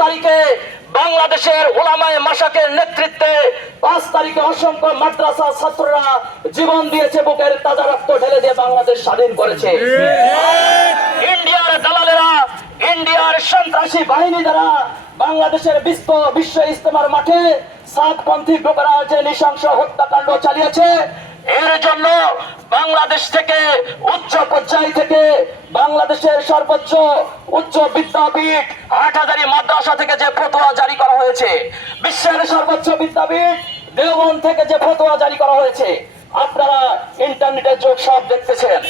তারিখে বাংলাদেশের উলামায়ে মাশাকের নেতৃত্বে 5 তারিখে অসংখ্য মাদ্রাসা ছাত্ররা জীবন দিয়েছে, বুকের তাজা রক্ত ঢেলে দিয়ে বাংলাদেশ স্বাধীন করেছে। ইন্ডিয়ার দালালেরা, ইন্ডিয়ার সন্ত্রাসী বাহিনী দ্বারা বাংলাদেশের বিশ্ব ইজতেমার মাঠে সাতপন্থী লোকেরা যে নৃশংস হত্যাকাণ্ড চালিয়েছে, এর জন্য বাংলাদেশ থেকে উচ্চ পর্যায় থেকে বাংলাদেশের সর্বোচ্চ উচ্চ বিদ্যাপীঠ হাটহাজারী মাদ্রাসা থেকে যে ফতোয়া জারি করা হয়েছে, বিশ্বের সর্বোচ্চ বিদ্যাপীঠ দেওবন্দ থেকে যে ফতোয়া জারি করা হয়েছে, আপনারা ইন্টারনেটের যুগ সব দেখতেছেন।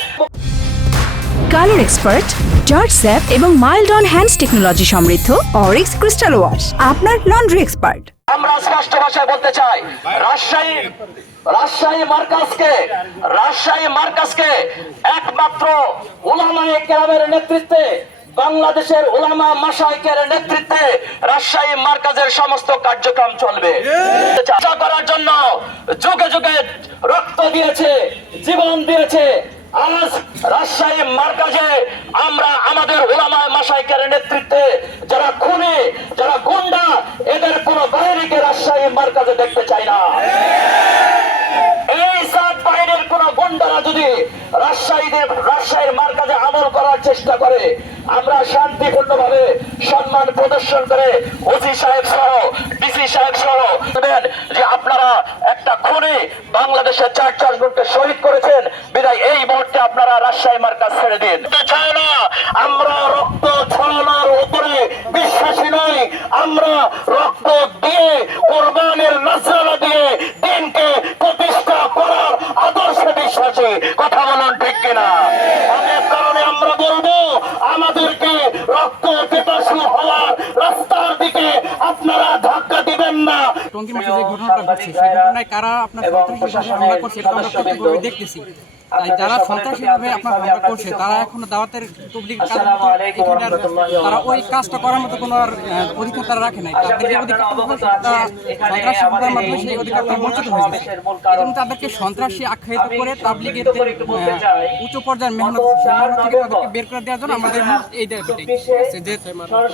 কালার এক্সপার্ট, জর্জ স্যাপ এবং মাইল্ড অন হ্যান্ডস টেকনোলজি সমৃদ্ধ অরিক্স ক্রিস্টাল ওয়াশ আপনার লন্ড্রি এক্সপার্ট। আমরা স্পষ্ট ভাষায় বলতে চাই, রাজশাহী মার্কাজকে একমাত্র উলামায়ে কেরামের নেতৃত্বে, বাংলাদেশের উলামা মাশায়েখের নেতৃত্বে রাজশাহী মার্কাজের সমস্ত কার্যক্রম চলবে। চাচা করার জন্য যুগে যুগে রক্ত দিয়েছে, জীবন দিয়েছে। আজ রাজশাহী মার্কাজে আমরা আমাদের উলামায়ে মাশায়েখের নেতৃত্বে যারা খুনি, যারা গুন্ডা, এদের কোনো বাহিনীকে রাজশাহী মার্কাজে দেখতে চাই না। এই সাত বাহিনীর কোন গুন্ডারা যদি রাজশাহীর মার্কাজে আমল করার চেষ্টা করে, আমরা শান্তিপূর্ণভাবে সম্মান প্রদর্শন করে ওসি সাহেব সহ ডিসি সাহেব সহ যে আপনারা একটা খুনি বাংলাদেশের 4 জনকে শহীদ করেছেন, বিদায় এই মুহূর্তে আপনারা রাজশাহী মার্কাজ ছেড়ে দিন। চাই না, আমরা রক্ত ছড়ানোর উপরে বিশ্বাসী নই, আমরা রক্ত দিয়ে কোরবানির নজরানা দিয়ে দিনকে প্রতিষ্ঠা করার আদর্শে বিশ্বাসী। কথা বলুন ঠিক কিনা? অনেক কারণে আমরা বলবো, আমাদেরকে রক্ত পিপাসু হওয়ার রাস্তার দিকে আপনারা ধাক্কা দিবেন না। টঙ্গী মাঠে যে ঘটনাটা ঘটছে, সেই ঘটনায় কারা আপনার সন্ত্রাসী হামলা করছে এটা আমরা প্রত্যক্ষভাবে দেখতেছি। তাই যারা সন্ত্রাসীভাবে আপনার হামলা করছে, তারা এখনো দাওয়াতের তবলিগের কাজ, তারা ওই কাজটা করার মতো কোনো অধিকার তারা রাখে নাই। তাদের যে অধিকার সন্ত্রাসী হামলার মাধ্যমে সেই অধিকার তারা বঞ্চিত হয়েছে এবং তাদেরকে সন্ত্রাসী আখ্যায়িত করে তাবলিগের উচ্চ পর্যায়ের মেহনত থেকে তাদেরকে বের করে দেওয়ার জন্য আমাদের এই দাবিটাই যে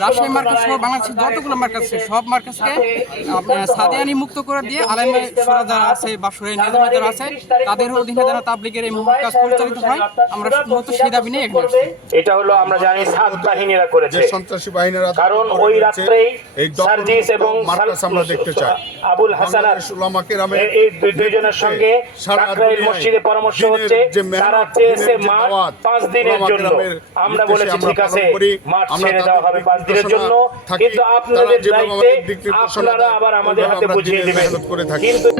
রাজশাহী মার্কাজ সহ বাংলাদেশের যতগুলো মার্কাজ আছে সব মার্কাজকে সাদিয়ানি মুক্ত করে দিয়ে আলেমে সুরা যারা আছে বা সুরাই নিজামী যারা আছে তাদের অধীনে যারা তাবলিগের এই কাজ পরিচালিত হয়, আমরা মূলত সেই দাবি নিয়ে এখানে আসছি। এটা হলো আমরা জানি সাত বাহিনীরা করেছে, সন্ত্রাসী বাহিনীরা, কারণ ওই রাত্রেই এই সার্জিস এবং মার্কাজ আমরা দেখতে চাই। আবুল হাসান উলামা কেরামের এই দুইজনের সঙ্গে কাকরাইল মসজিদে পরামর্শ হচ্ছে, তারা চেয়েছে মাঠ 5 দিনের জন্য। আমরা বলেছি ঠিক আছে, মাঠ ছেড়ে দেওয়া হবে 5 দিনের জন্য, কিন্তু আপনাদের দায়িত্বে আপনারা আবার আমাদের হাতে বুঝিয়ে দিবেন। কিন্তু